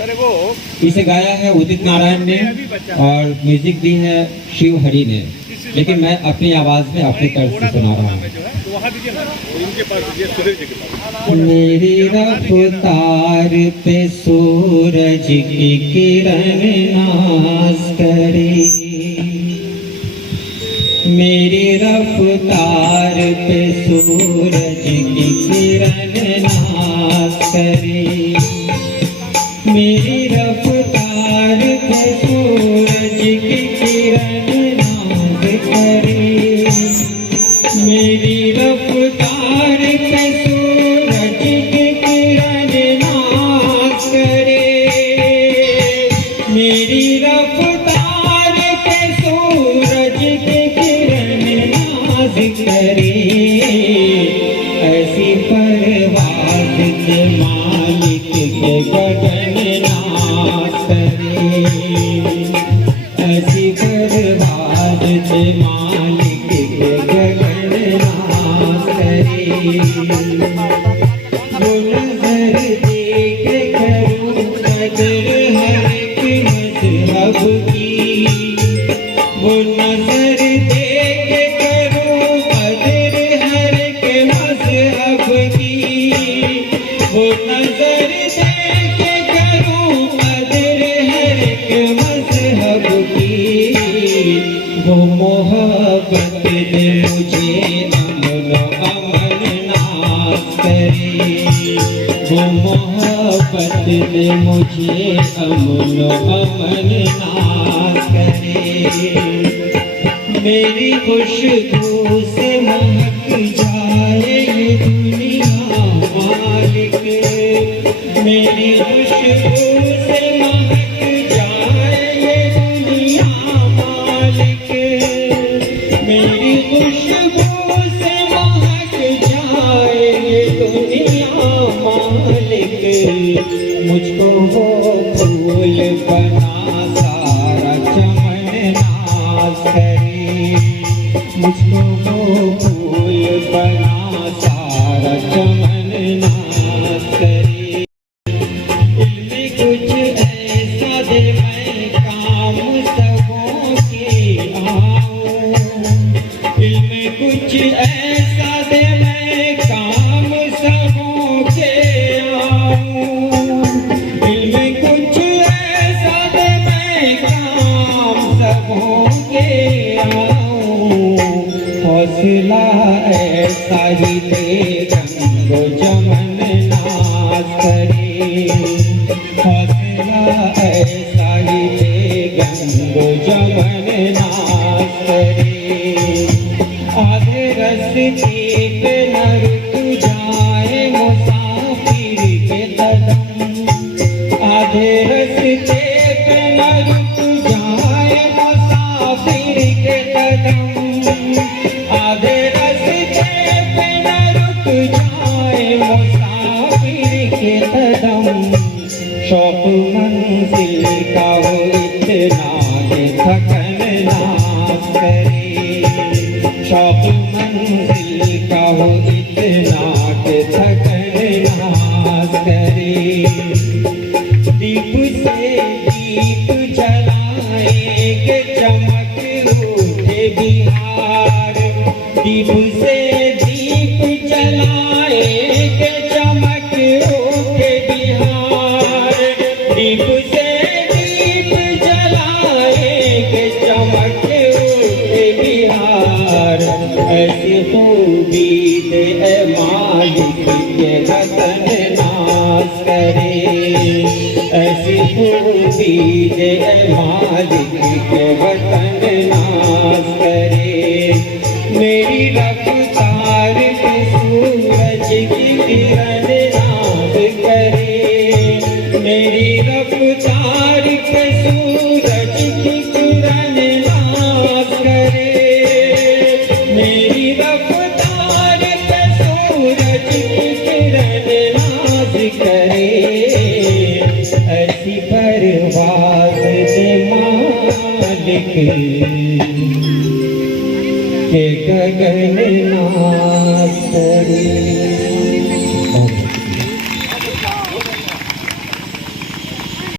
इसे गाया है उदित नारायण ने और म्यूजिक दी है शिव हरि ने, लेकिन मैं अपनी आवाज में अपनी तर्ज से सुना रहा हूँ। मेरी रफ्तार पे सूरज की किरण नाज करे, मेरी रफ्तार पे सूरज की किरण नाज करे, मेरी रफ्तार पे सूरज की किरण नाज करे, मेरी रफ्तार पे सूरज की किरण नाज करे, मेरी रफ्तार पे सूरज की किरण नाज करे, ऐसी परवाज़ के मालिक के गगन नाज करे, ऐसी परवाज़ के मालिक के गगन नाज करे। वो नजर देख करूं कदर हर एक मज़हब की, वो नजर देख करूं कदर हर एक मज़हब की, वो नजर देख करूं कदर हर एक मज़हब की, वो मोहब्बत दे मुझे अमन अमन नाज करे, वो मोहब्बत दे मुझे अमन अमन नाज करे, मेरी खुशबू से महक जाए ये दुनिया मालिक, मेरी खुशबू से महक जाए ये दुनिया मालिक, मेरी खुशबू से महक जाए ये दुनिया मालिक, मुझको वो फूल बना सारा चमन नाज करे, मुझको वो फूल बना सारा चमन नाज करे, इनमें कुछ ऐसा दे मैं काम सबों के आऊं, इनमें कुछ ऐसा दे मैं काम सबों के आऊं, इनमें कुछ ऐसा दे मैं काम सबों के आऊं, हौसला ऐसा ही दे गंगो जमन नाज करे, हौसला ऐसा ही दे गंगो जमन नाज करे, आधे रास्ते पे न रुक जाए मुसाफिर के कदम, आधे रास्ते पे न रुक जाए मुसाफिर के कदम, आधे रास्ते पे न रुक जाए मुसाफिर के कदम, शौक मंजिल का वो इतना के थकन नाज करे, शौक मंजिल का वो इतना के थकन नाज करे, दीप से दीप जलाएंगे चमक उठे बिहार, दीप से दीप जलाएंगे चमक उठे बिहार, दीप से दीप जलाएंगे चमक उठे बिहार, ऐसी खूबी दे ए मालिक के वतन नाज करे, ऐसी खूबी दे ए मालिक के वतन नाज करे, मेरी रफ्तार पे सूरज की किरण नाज करे, मेरी रफ्तार पे सूरज की किरण नाज करे, मेरी रफ्तार पे सूरज की किरण नाज करे, ऐसी परवाज़ दे मालिक के गगन नाज करे।